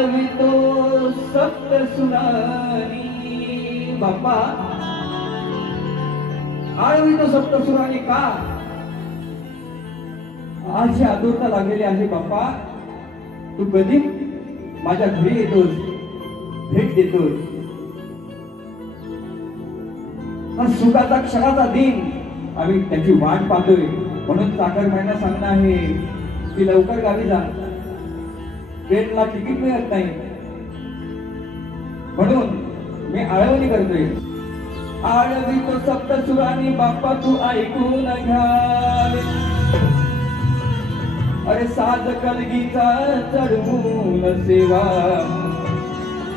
आळवितो सप्त सुरानी बाप्पा. आळवितो सप्त सुरानी का? आज ही आदुरता लागलेली आहे बाप्पा. तू कधी माझ्या घरी येतोस? भेट देतोस? हा सुखाचा क्षणाचा दिन. आम्ही त्याची वाट पाहतोय. म्हणून साखर महिना सांगणं आहे की लवकर गावी जा. ट्रेनला तिकीट मिळत नाही. म्हणून मी आळवणी करतोय. आळवी तो सप्त सुरानी बाप्पा तू ऐकून घ्याल अरे साध कलगीचा चढवून सेवा.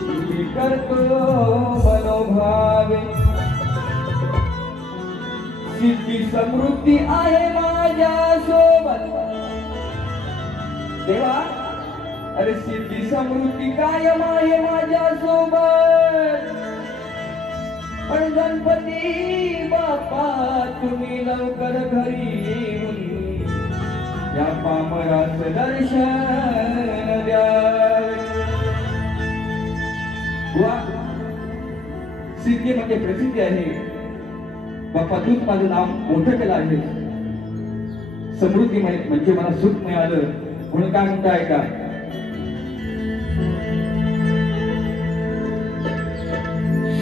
मी करतो मनोभावे. सिद्धी समृद्धी आहे माझ्या सोबत. देवा अरे सिद्धी समृद्धी कायम आहे माझ्या सोबत पण गणपती बाप्पा तुम्ही लवकर घरी येऊन या पामराच दर्शन द्या वा. सिद्धी म्हणजे प्रसिद्धी आहे. बाप्पा तूच माझं नाव मोठं केलं आहे समृद्धी म्हणजे मला सुख मिळालं. म्हणून काय म्हणताय का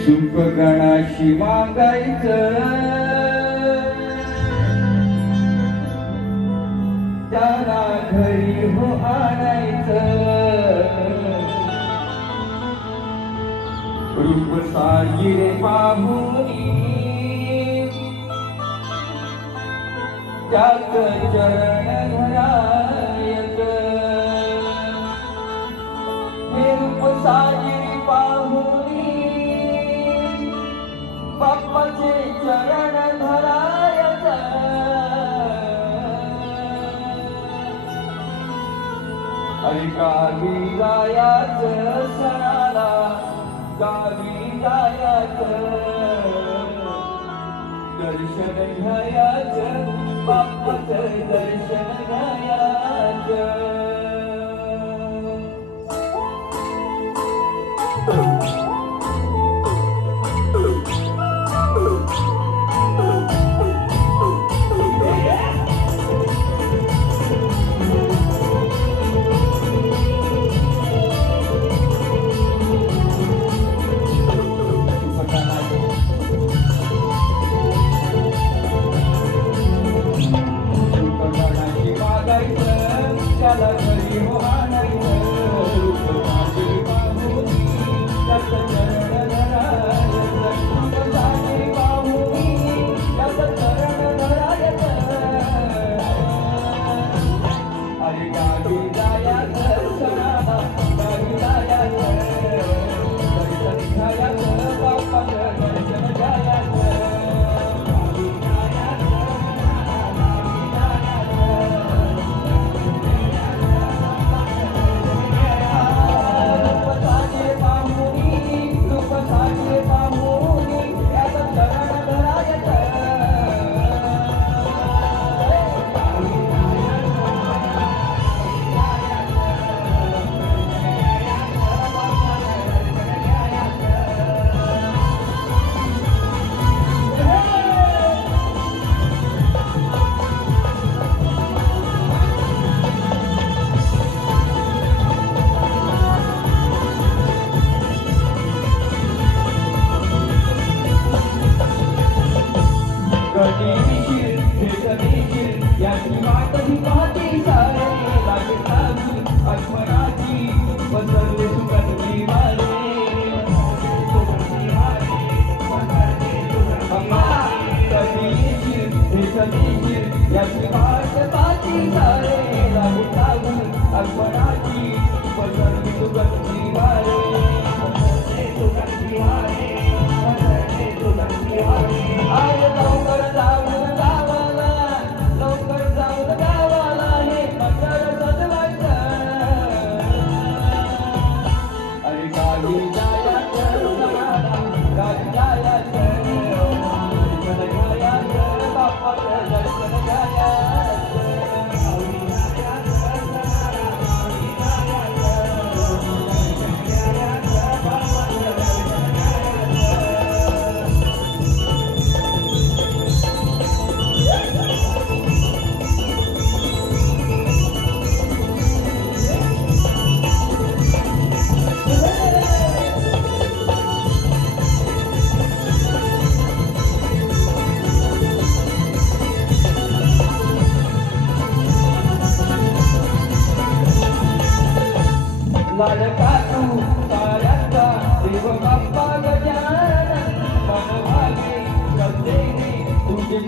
सुख गणाशी मागायचं. त्याला घरी हो आणायचं. रूप सागिरे पाहुनी त्याच चरण दर्शन घ्यायाचं बाप्पाचं दर्शन घ्यायाचं but you. might लाल कातू ताऱ्याचा देव बाप्पा गजानन मनभागे कबदेने तुझी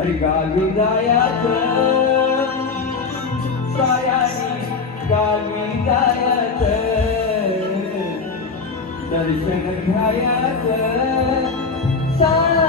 अरे गावी जायाच सायानी गावी जायाच दर्शन घ्यायाच साळा